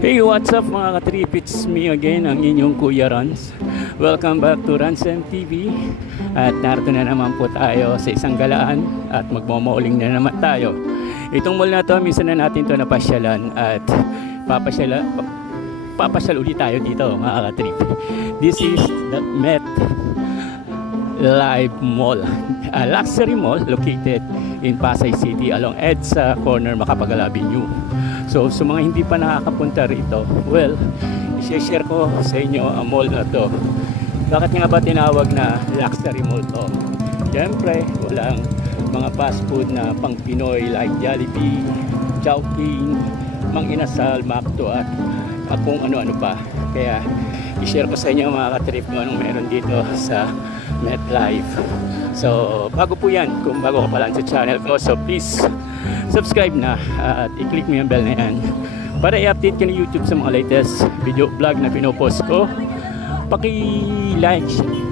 Hey, what's up mga ka-trip? It's me again, ang inyong Kuya Rans. Welcome back to Rans TV. At narito na naman po tayo sa isang galaan at magmamauling na naman tayo. Itong mall na to, minsan na natin to napasyalan at papasyal ulit tayo dito mga ka-trip. This is the Met Live Mall, a luxury mall located in Pasay City along EDSA corner Macapagal Avenue. So sa mga hindi pa nakakapunta rito, well, i-share ko sa inyo ang mall na to. Bakit nga ba tinawag na luxury mall to? Siyempre, walang mga fast food na pang Pinoy like Jollibee, Chowking, Mang Inasal, Mcdo at kung ano-ano pa. Kaya i-share ko sa inyo mga ka-trip kung anong meron dito sa MetLife. So bago po yan, kung bago ka pa lang sa channel ko, so please subscribe na at i-click mo yung bell na yan para i-update ka ng YouTube sa mga latest video vlog na pinopost ko. Paki-like,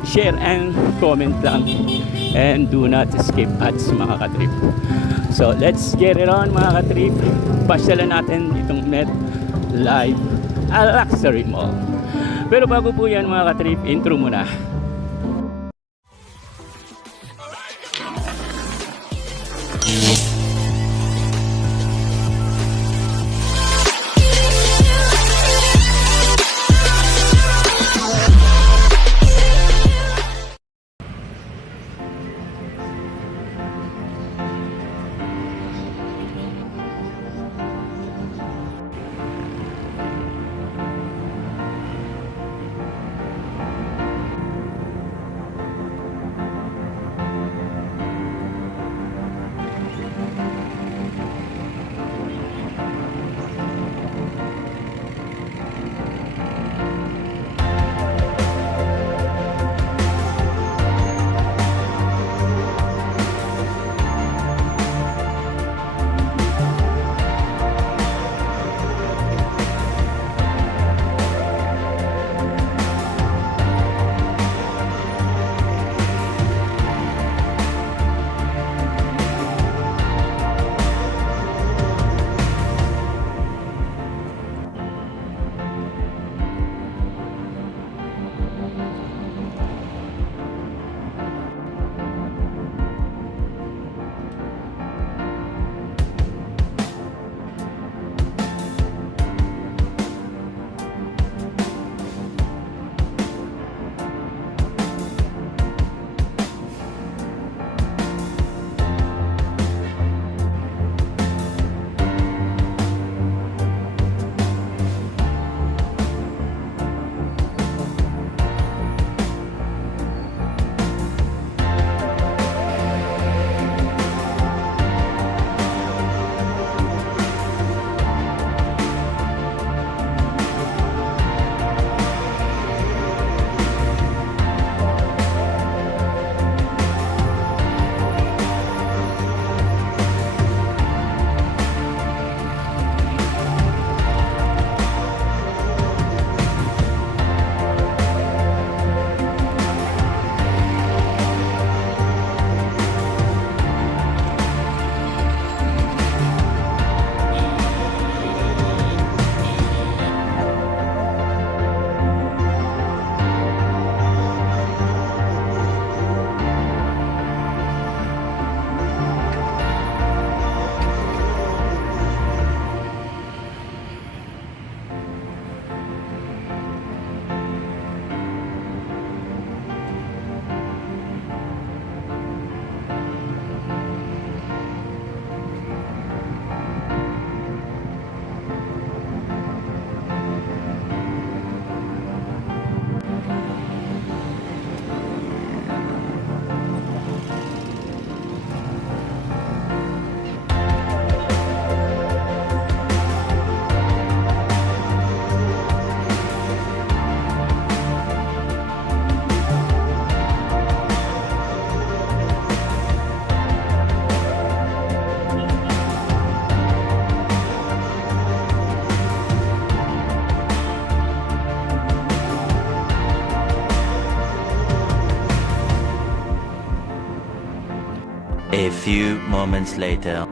share and comment lang, and do not skip ads mga ka-trip. So let's get it on mga ka-trip. Pasyalan natin itong MetLife, a luxury mall. Pero bago po yan mga ka-trip, intro muna. A few moments later.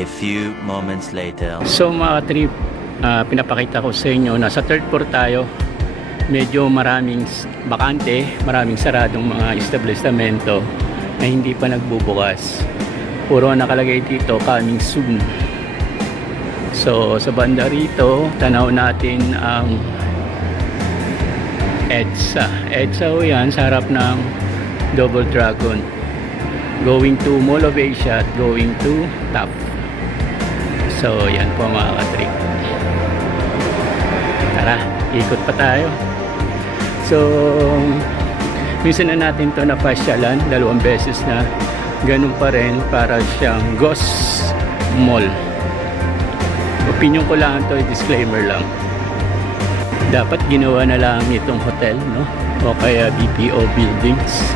A few moments later. So mga trip, pinapakita ko sa inyo, nasa third floor tayo. Medyo maraming bakante, maraming saradong mga establishmento na hindi pa nagbubukas. Puro nakalagay dito, coming soon. So sa banda rito, tanaw natin ang EDSA. EDSA o yan, sa harap ng Double Dragon. Going to Mall of Asia at going to TAP. So yan po mga ka-trip. Tara, ikot pa tayo. So minsan na natin to napasyalan, 2 beses na. Ganun pa rin, para siyang ghost mall. Opinion ko lang to, disclaimer lang. Dapat ginawa na lang itong hotel, no? O kaya BPO buildings.